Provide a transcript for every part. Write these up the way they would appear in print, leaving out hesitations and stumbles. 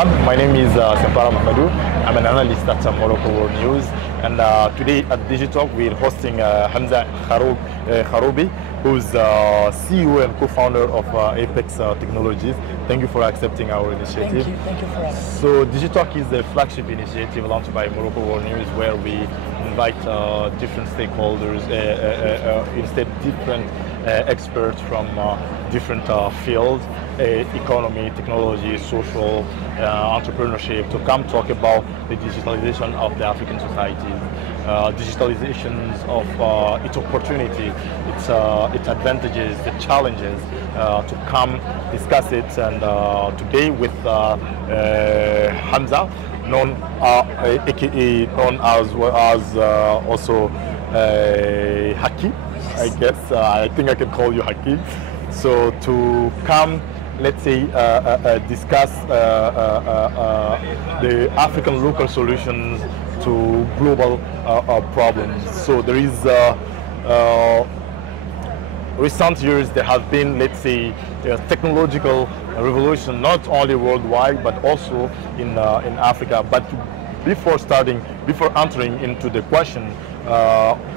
everyone, my name is Sempara Mamadou. I'm an analyst at Morocco World News, and today at Digitalk we're hosting Hamza El Kharroubi, who's CEO and co-founder of Aepex Technologies. Thank you for accepting our initiative. Thank you for having me. So Digitalk is the flagship initiative launched by Morocco World News, where we invite different stakeholders, instead different experts from different fields, economy, technology, social, entrepreneurship, to come talk about the digitalization of the African societies, digitalization of its opportunity, its advantages, the challenges, to come discuss it. And today with Hamza, known as well as also Haki, I guess. I think I can call you Haki. So to come, let's say, discuss the African local solutions to global problems. So there is recent years there have been, let's say, a technological revolution, not only worldwide but also in Africa. But before entering into the question,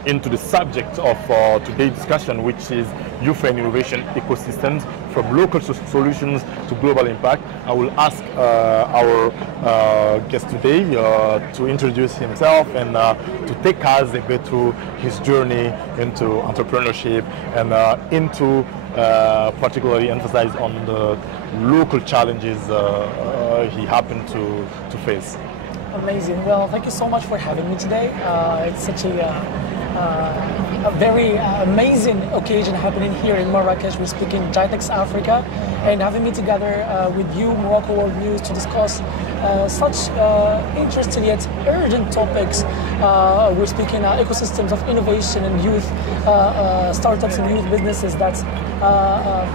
into the subject of today's discussion, which is youth and innovation ecosystems from local solutions to global impact, I will ask our guest today to introduce himself and to take us a bit through his journey into entrepreneurship and into particularly emphasize on the local challenges he happened to face. Amazing. Well, thank you so much for having me today. It's such a very amazing occasion happening here in Marrakesh. We're speaking GITEX Africa, and having me together with you, Morocco World News, to discuss such interesting yet urgent topics. We're speaking ecosystems of innovation and youth startups and youth businesses. That's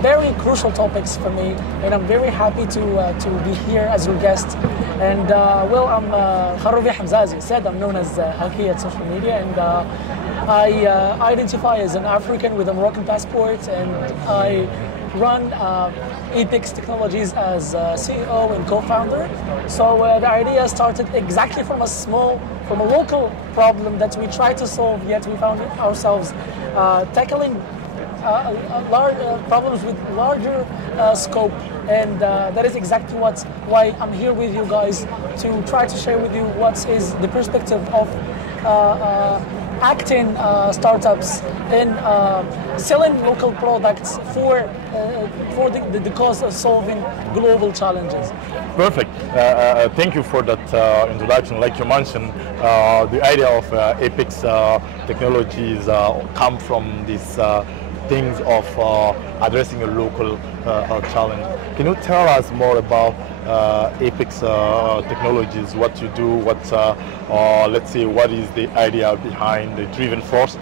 very crucial topics for me, and I'm very happy to be here as your guest. And well, I'm Kharroubi Hamza, as you said. I'm known as Haki at social media, and I identify as an African with a Moroccan passport, and I run Aepex Technologies as CEO and co-founder. So the idea started exactly from a local problem that we tried to solve, yet we found ourselves tackling problems with larger scope, and that is exactly why I'm here with you guys, to try to share with you what is the perspective of acting startups in selling local products for the cause of solving global challenges. Perfect. Thank you for that introduction. Like you mentioned, the idea of Aepex Technologies come from this things of addressing a local challenge. Can you tell us more about Aepex Technologies, what you do, let's say, what is the idea behind, the driving force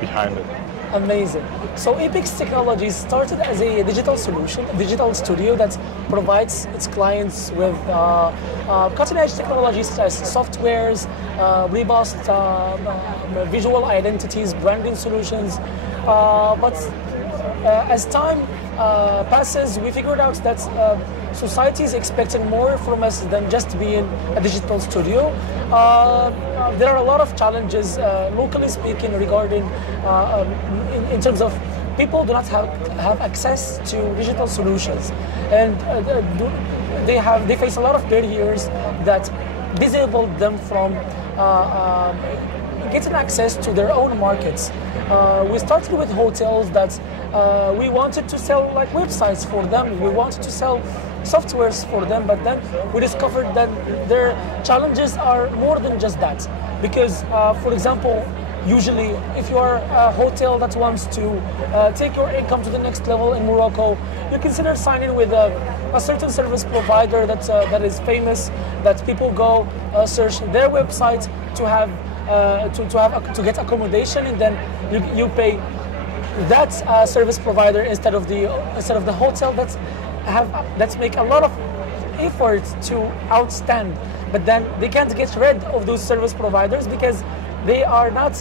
behind it? Amazing. So Aepex Technologies started as a digital solution, a digital studio that provides its clients with cutting-edge technologies such as softwares, robust visual identities, branding solutions. But as time passes, we figured out that society is expecting more from us than just being a digital studio. There are a lot of challenges, locally speaking, regarding in terms of people do not have access to digital solutions, and they face a lot of barriers that disable them from getting access to their own markets. We started with hotels that we wanted to sell like websites for them. We wanted to sell softwares for them, but then we discovered that their challenges are more than just that. Because, for example, usually if you are a hotel that wants to take your income to the next level in Morocco, you consider signing with a certain service provider that is famous, that people go search their website to have to get accommodation, and then you pay that service provider instead of the hotel that's make a lot of effort to outstand, but then they can't get rid of those service providers because they are not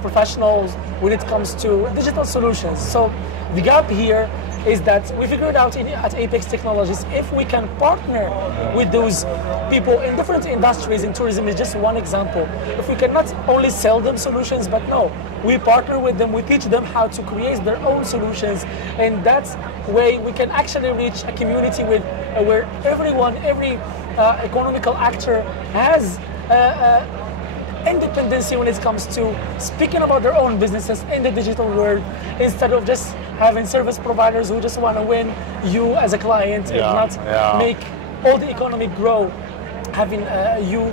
professionals when it comes to digital solutions. So the gap here is that we figured out at Aepex Technologies, if we can partner with those people in different industries, and tourism is just one example, if we can not only sell them solutions, but no, we partner with them, we teach them how to create their own solutions, and that's way we can actually reach a community with where everyone, every economical actor has independency when it comes to speaking about their own businesses in the digital world, instead of just having service providers who just want to win you as a client and not make all the economy grow, having you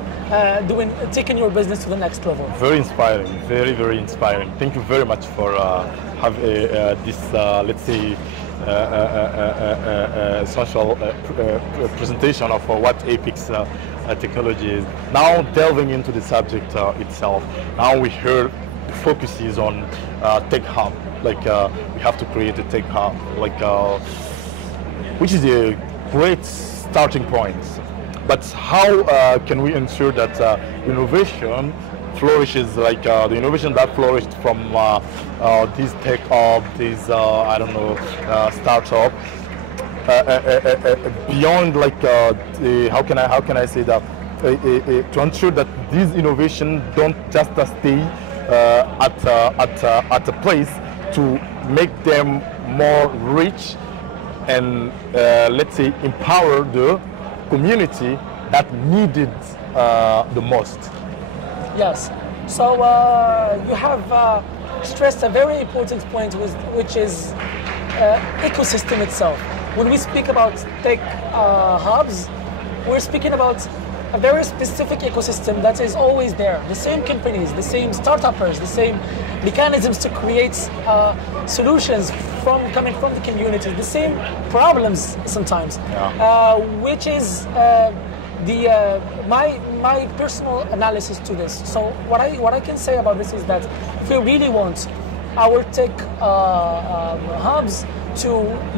taking your business to the next level. Very inspiring, very, very inspiring. Thank you very much for having this, let's say, social presentation of what Aepex technology is. Now delving into the subject itself, now we heard the focus is on tech hub, like we have to create a tech hub, like which is a great starting point. But how can we ensure that innovation flourishes, like the innovation that flourished from these tech hub, these I don't know, startup, beyond like how can I say that to ensure that these innovations don't just stay at a place to make them more rich and let's say empower the community that needed the most. Yes. So you have stressed a very important point, which is ecosystem itself. When we speak about tech hubs, we're speaking about a very specific ecosystem that is always there. The same companies, the same startuppers, the same mechanisms to create solutions coming from the community, the same problems sometimes, which is my personal analysis to this. So what I can say about this is that if we really want our tech hubs to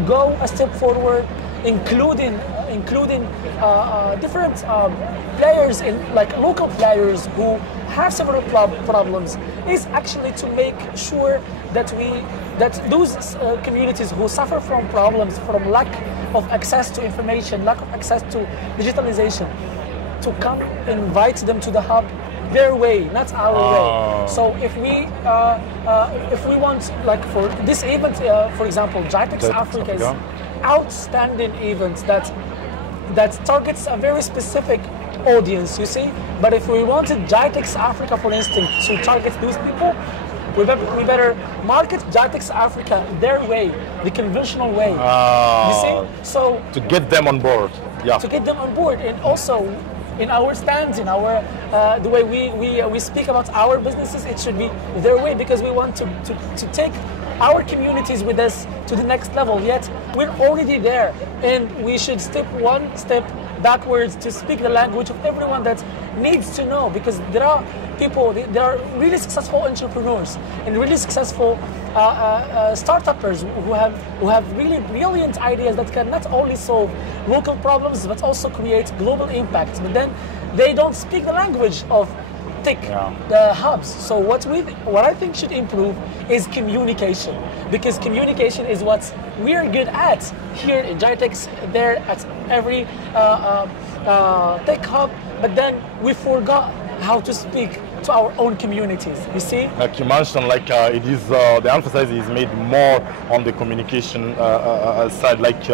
go a step forward, including different players, like local players who have several problems, is actually to make sure that those communities who suffer from problems, from lack of access to information, lack of access to digitalization, to come invite them to the hub their way, not our way. So if we want, like for this event, for example, Jitex Africa is outstanding event that targets a very specific audience, you see. But if we wanted Jitex Africa, for instance, to target those people, we better market Jitex Africa their way, the conventional way. You see? So to get them on board. Yeah. To get them on board, and also in our stands, in our the way we speak about our businesses, it should be their way, because we want to take our communities with us to the next level. Yet we're already there, and we should step one step backwards to speak the language of everyone that needs to know, because there are people, there are really successful entrepreneurs and really successful startuppers who have really brilliant ideas that can not only solve local problems but also create global impact. But then they don't speak the language of tech, the hubs. So what I think should improve is communication, because communication is what we're good at here in Jitex, there at every tech hub, but then we forgot how to speak to our own communities, you see? Like you mentioned, like it is, the emphasis is made more on the communication side, like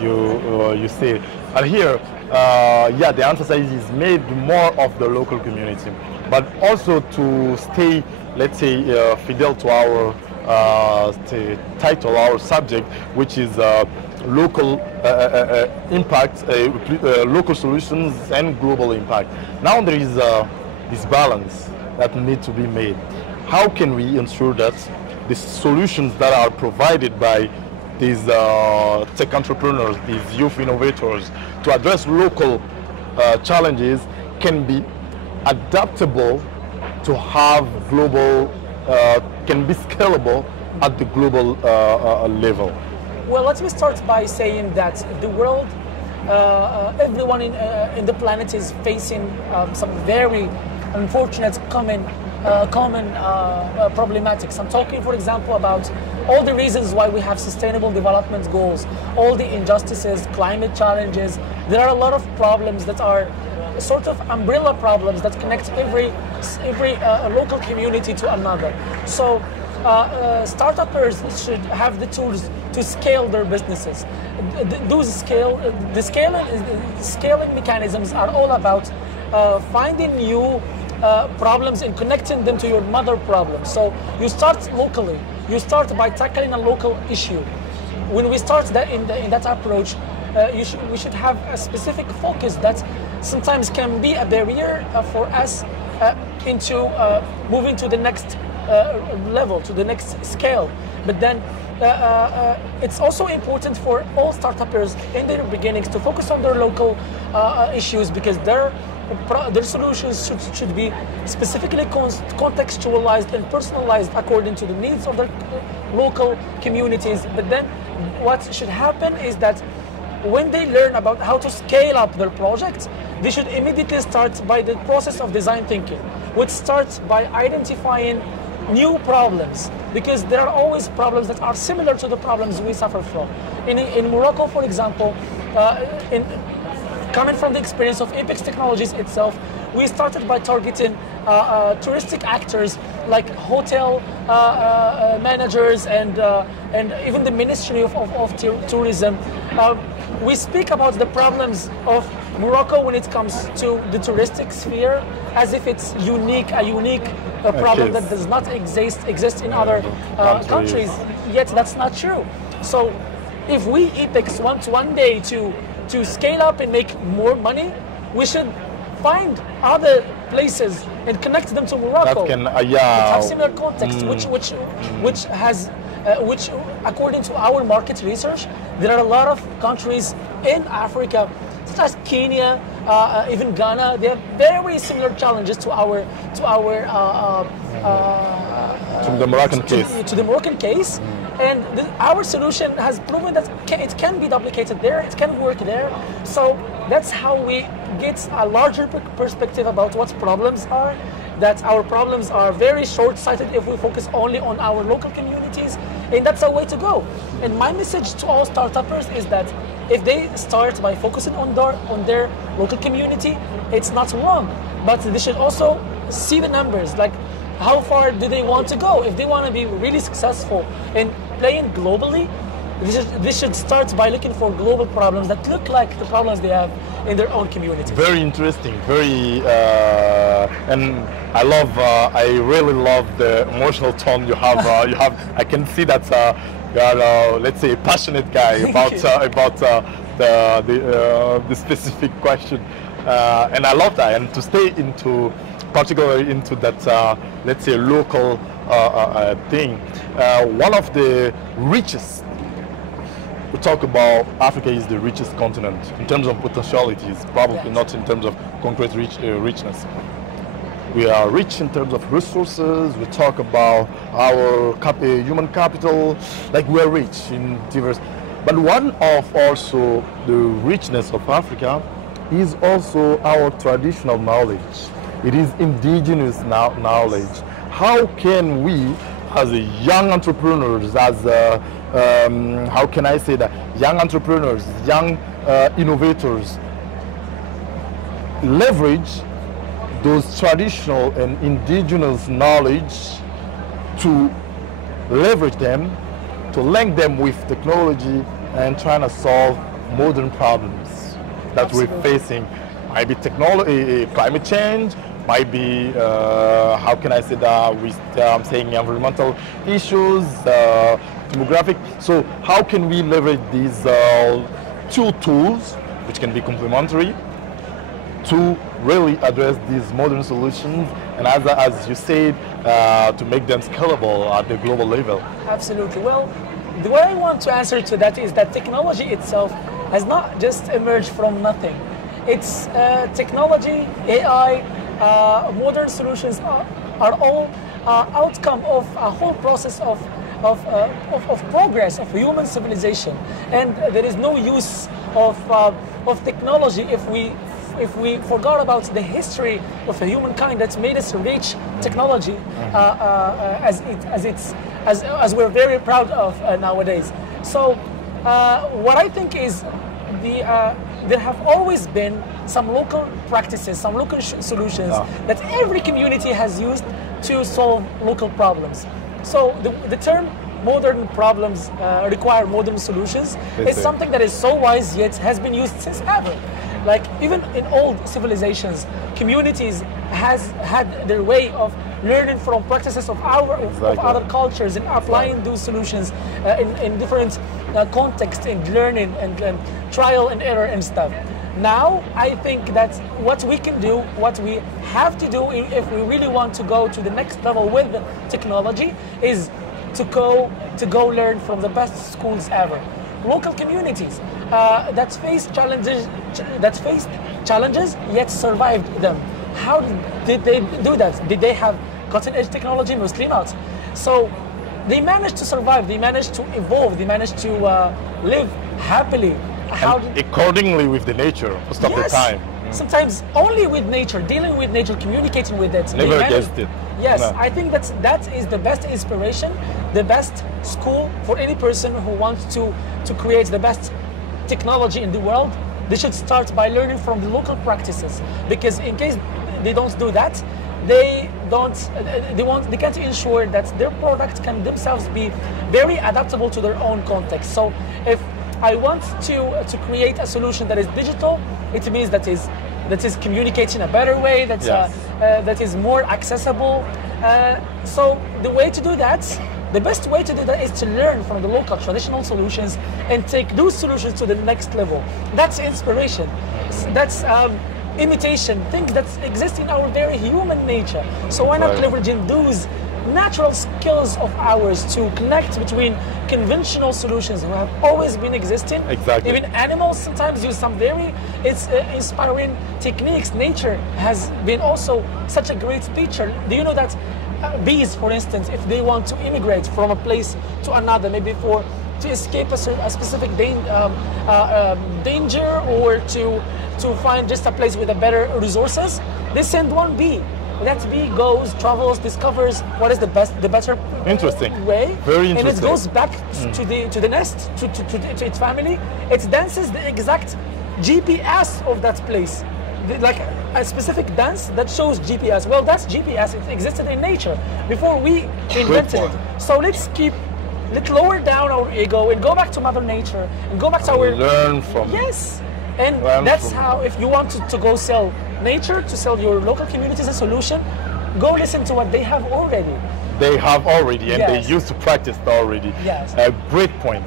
you say. And here, the emphasis is made more of the local community, but also to stay, let's say, fidel to our title, our subject, which is local impact, local solutions and global impact. Now there is this balance that needs to be made. How can we ensure that the solutions that are provided by these tech entrepreneurs, these youth innovators, to address local challenges can be adaptable to have global, can be scalable at the global level? Well, let me start by saying that the world, everyone in the planet is facing some very unfortunate common common problematics. I'm talking, for example, about all the reasons why we have sustainable development goals, all the injustices, climate challenges. There are a lot of problems that are sort of umbrella problems that connect every local community to another. So startuppers should have the tools to scale their businesses. The scaling mechanisms are all about finding new problems and connecting them to your mother problem. So you start locally. You start by tackling a local issue. When we start that in that approach, we should have a specific focus that sometimes can be a barrier for us into moving to the next level, to the next scale. But then it's also important for all startuppers in their beginnings to focus on their local issues, because their solutions should be specifically contextualized and personalized according to the needs of their local communities. But then what should happen is that when they learn about how to scale up their projects, they should immediately start by the process of design thinking, which starts by identifying new problems, because there are always problems that are similar to the problems we suffer from. In Morocco, for example, coming from the experience of Aepex Technologies itself, we started by targeting touristic actors like hotel managers and even the Ministry of Tourism. We speak about the problems of Morocco when it comes to the touristic sphere as if it's a unique problem that does not exist in other countries. Yet that's not true. So if we Aepex want one day to scale up and make more money, we should find other places and connect them to Morocco. That can, that have similar context, which according to our market research, there are a lot of countries in Africa, such as Kenya, even Ghana. They have very similar challenges to the Moroccan case. To the Moroccan case. And our solution has proven that it can be duplicated there, it can work there. So that's how we get a larger perspective about what problems are, that our problems are very short-sighted if we focus only on our local communities, and that's a way to go. And my message to all startuppers is that if they start by focusing on their local community, it's not wrong, but they should also see the numbers, like how far do they want to go? If they want to be really successful in playing globally, they should start by looking for global problems that look like the problems they have in their own community. Very interesting, very, and I really love the emotional tone you have. I can see that you are, let's say, a passionate guy about the specific question, and I love that. And to stay particularly into that, let's say, local thing. One of the richest, we talk about Africa is the richest continent in terms of potentialities, probably not in terms of concrete richness. We are rich in terms of resources. We talk about our human capital, like we are rich in diverse. But one of also the richness of Africa is also our traditional knowledge. It is indigenous knowledge. How can we, as a young entrepreneurs, how can I say that, young entrepreneurs, young innovators, leverage those traditional and indigenous knowledge to leverage them, to link them with technology and trying to solve modern problems that we're facing? Might be technology, climate change, might be, how can I say that, I'm saying environmental issues, demographic. So how can we leverage these two tools, which can be complementary, to really address these modern solutions, and as you said, to make them scalable at the global level? Absolutely. Well, the way I want to answer to that is that technology itself has not just emerged from nothing. It's technology, AI, modern solutions are all outcome of a whole process of progress of human civilization, and there is no use of technology if we if we forgot about the history of humankind that's made us reach technology as we're very proud of nowadays. So what I think is there have always been some local practices, some local solutions that every community has used to solve local problems. So the term modern problems require modern solutions is something that is so wise yet has been used since ever. Like even in old civilizations, communities has had their way of learning from practices of other cultures and applying those solutions in different contexts in learning and trial and error and stuff. Now, I think that what we can do, what we have to do if we really want to go to the next level with technology is to go learn from the best schools ever. Local communities that faced challenges yet survived them. How did they do that? Did they have cutting-edge technology? Mostly not. So they managed to survive. They managed to evolve. They managed to live happily. Accordingly with the nature most of the time. Sometimes only with nature, dealing with nature, communicating with it. Never against it. Yes, no. I think that is the best inspiration, the best school for any person who wants to create the best technology in the world. They should start by learning from the local practices, because in case they don't do that, they can't ensure that their product can themselves be very adaptable to their own context. So if I want to create a solution that is digital, it means that is communicating in a better way, that is more accessible. So the way to do that, the best way to do that is to learn from the local traditional solutions and take those solutions to the next level. That's inspiration. That's imitation, things that exist in our very human nature. So why not leveraging those natural skills of ours to connect between conventional solutions who have always been existing. Exactly. Even animals sometimes use some very inspiring techniques. Nature has been also such a great teacher. Do you know that bees, for instance, if they want to immigrate from a place to another, maybe to escape a specific danger or to find just a place with a better resources, they send one bee. That bee goes, travels, discovers what is the better way. Very interesting. And it goes back to the nest, to its family. It dances the exact GPS of that place. Like a specific dance that shows GPS. Well, that's GPS. It existed in nature before we invented it. So let's lower down our ego and go back to Mother Nature and go back to our... Learn from... Yes. And that's how, if you want to go sell nature, to sell your local communities a solution, go listen to what they have already. They have already, and they used to practice already. Yes. Great point.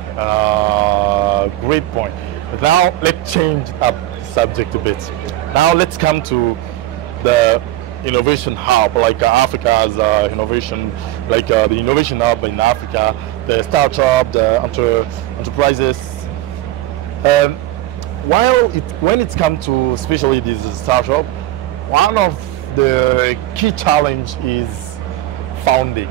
Great point. But now let's change up the subject a bit. Now let's come to the innovation hub, like Africa's innovation, like the innovation hub in Africa, the startup, the enterprises. When it comes to especially this startup, one of the key challenge is founding.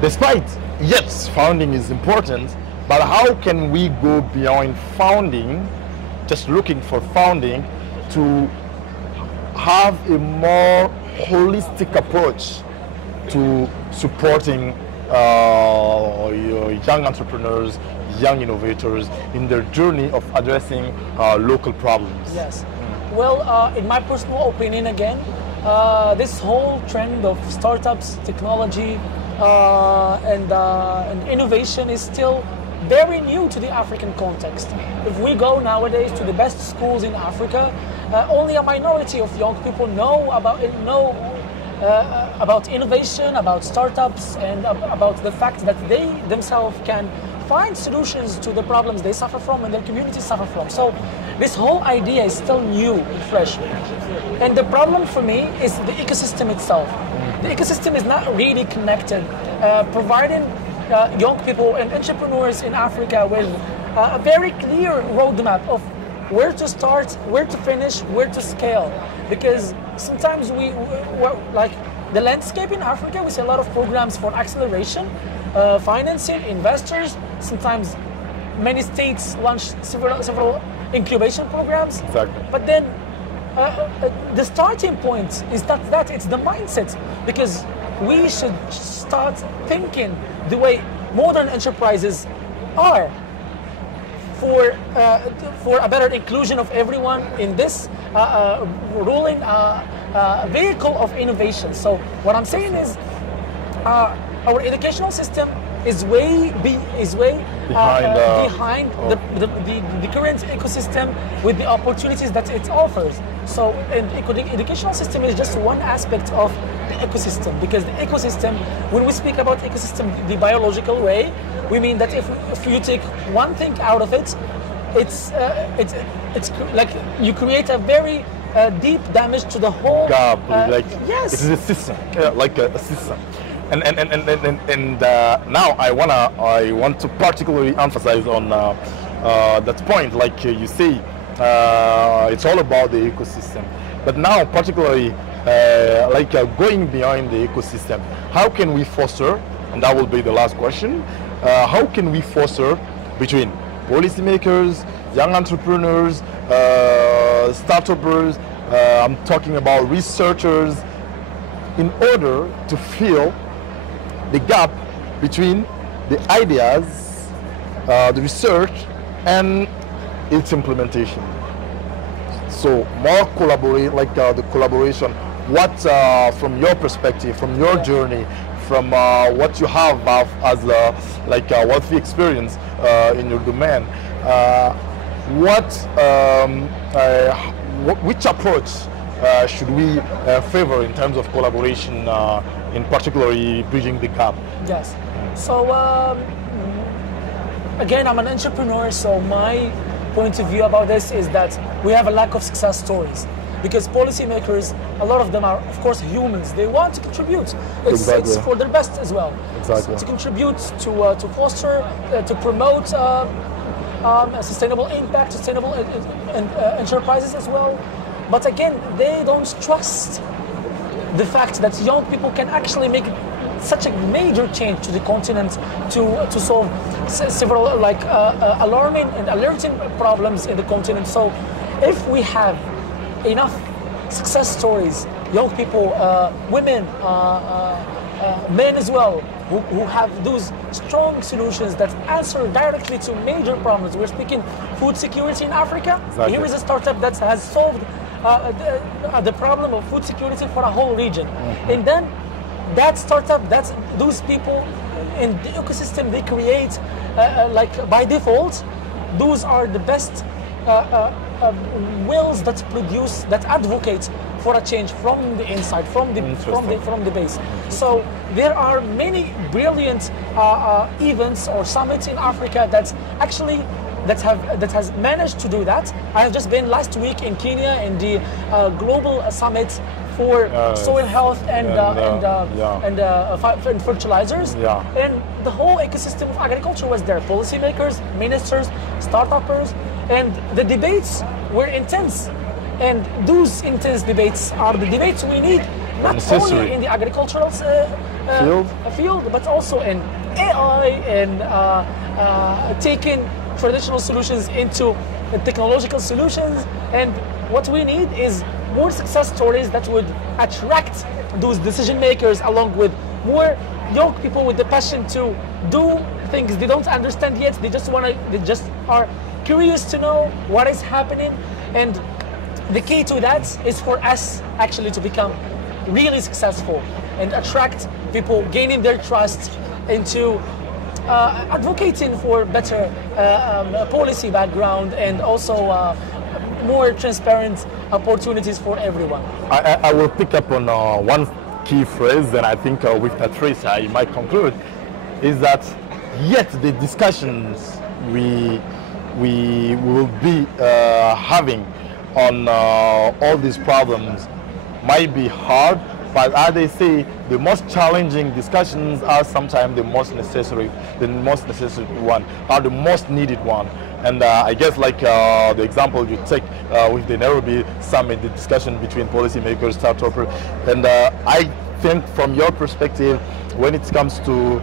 Despite, yes, founding is important, but how can we go beyond founding, just looking for founding, to have a more holistic approach to supporting young entrepreneurs, young innovators in their journey of addressing local problems? Yes. Well, in my personal opinion, again, this whole trend of startups, technology, and innovation is still very new to the African context. If we go nowadays to the best schools in Africa, only a minority of young people know about innovation, about startups, and about the fact that they themselves can find solutions to the problems they suffer from and their communities suffer from. So this whole idea is still new and fresh. And the problem for me is the ecosystem itself. The ecosystem is not really connected, providing young people and entrepreneurs in Africa with a very clear roadmap of where to start, where to finish, where to scale. Because sometimes like the landscape in Africa, we see a lot of programs for acceleration, financing, investors. Sometimes many states launch several incubation programs. Exactly. But then the starting point is that it's the mindset, because we should start thinking the way modern enterprises are for a better inclusion of everyone in this ruling vehicle of innovation. So what I'm saying is our educational system is way behind the current ecosystem with the opportunities that it offers. So the educational system is just one aspect of the ecosystem, because the ecosystem, when we speak about ecosystem the biological way, we mean that if you take one thing out of it, it's like you create a very deep damage to the whole gap. Yes, it is a system, like a system. And now I want to particularly emphasize on that point. Like you say, it's all about the ecosystem. But now, particularly, going beyond the ecosystem, how can we foster? And that will be the last question. How can we foster between policymakers, young entrepreneurs, startups? I'm talking about researchers, in order to fill the gap between the ideas, the research, and its implementation. So more the collaboration. What, from your perspective, from your journey, from what you have as what we experience in your domain, which approach should we favor in terms of collaboration, in particularly bridging the gap? Yes. So again, I'm an entrepreneur, so my point of view about this is that we have a lack of success stories, because policymakers, a lot of them are, of course, humans. They want to contribute. It's for their best as well. Exactly. To contribute, to foster, to promote sustainable impact, sustainable enterprises as well. But again, they don't trust the fact that young people can actually make such a major change to the continent to solve several alarming and alerting problems in the continent. So if we have enough success stories, young people, women, men as well, who have those strong solutions that answer directly to major problems. We're speaking food security in Africa. Exactly. Here is a startup that has solved the problem of food security for a whole region. Mm-hmm. And then that startup, those people in the ecosystem they create, by default, those are the best wills that advocate for a change from the inside, from the base. So there are many brilliant events or summits in Africa that has managed to do that. I have just been last week in Kenya in the global summit for soil health and fertilizers. Yeah. And the whole ecosystem of agriculture was there. Policymakers, ministers, startuppers, and the debates were intense. And those intense debates are the debates we need, not only in the agricultural field, but also in AI and taking traditional solutions into technological solutions. And what we need is more success stories that would attract those decision makers, along with more young people with the passion to do things they don't understand yet. They just are curious to know what is happening. And the key to that is for us actually to become really successful and attract people, gaining their trust into advocating for better policy background and also more transparent opportunities for everyone. I will pick up on one key phrase, and I think with that phrase I might conclude, is that yet the discussions we will be having on all these problems might be hard, but as they say, the most challenging discussions are sometimes the most necessary one, are the most needed one. And I guess like the example you take with the Nairobi summit, the discussion between policymakers, startups, and I think from your perspective, when it comes to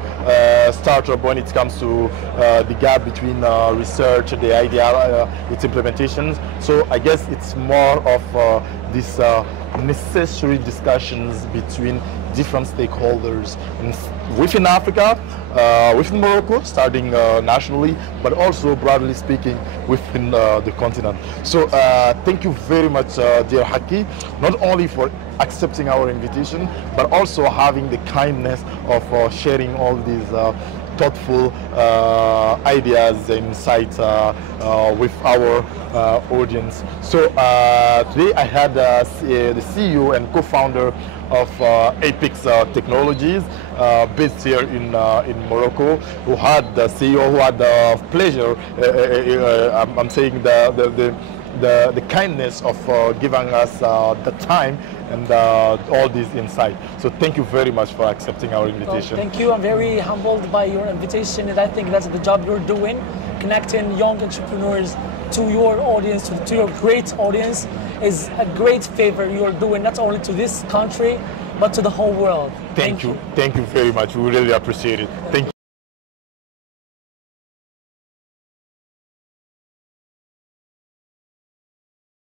startup, when it comes to the gap between research, the idea, its implementations. So I guess it's more of this necessary discussions between different stakeholders within Africa, within Morocco, starting nationally, but also broadly speaking within the continent. So thank you very much, dear Haki, not only for accepting our invitation, but also having the kindness of sharing all these thoughtful ideas and insights with our audience. So today I had the CEO and co-founder of Aepex Technologies, based here in Morocco, who had the CEO who had the pleasure, I'm saying the kindness of giving us the time and all these insights. So thank you very much for accepting our invitation. Well, thank you. I'm very humbled by your invitation, and I think that's the job you're doing, connecting young entrepreneurs to your audience, to your great audience, is a great favor you're doing, not only to this country, but to the whole world. Thank you. Thank you very much. We really appreciate it. Thank you.